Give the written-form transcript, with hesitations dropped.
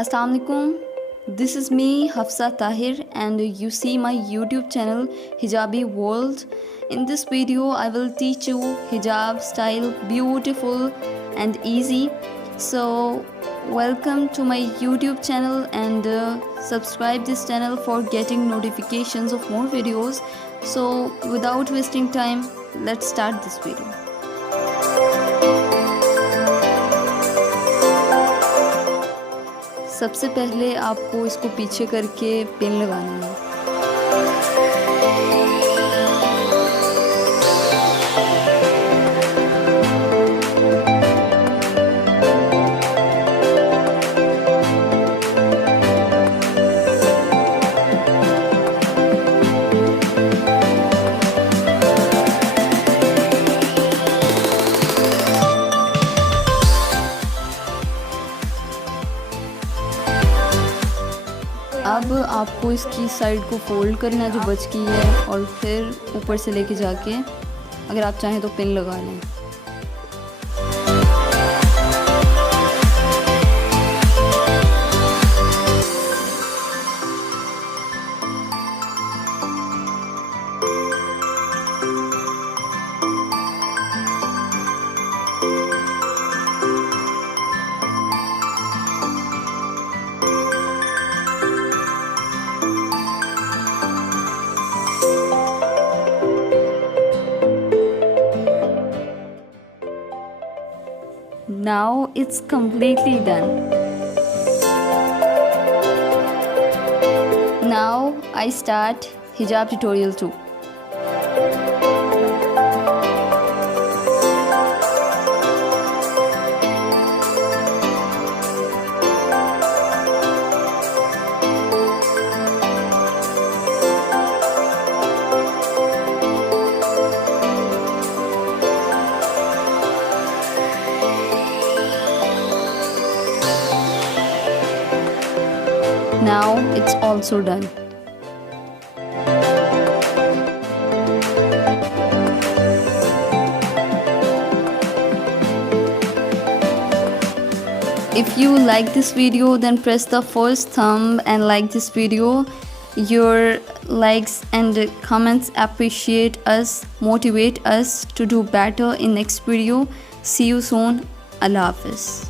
Asalam Alaikum. This is me, Hafsa Tahir, and you see my YouTube channel Hijabi World. In this video, I will teach you hijab style, beautiful and easy. So, welcome to my YouTube channel and subscribe this channel for getting notifications of more videos. So, without wasting time, let's start this video. सबसे पहले आपको इसको पीछे करके pin लगाना है। अब आपको इसकी साइड को फोल्ड करना है जो बच की है, और फिर ऊपर से लेके जाके अगर आप चाहें तो पिन लगा लें। Now it's completely done. Now I start hijab tutorial 2. Now it's also done. If you like this video, then press the first thumb and like this video. Your likes and comments appreciate us, motivate us to do better in next video. See you soon. Allah Hafiz.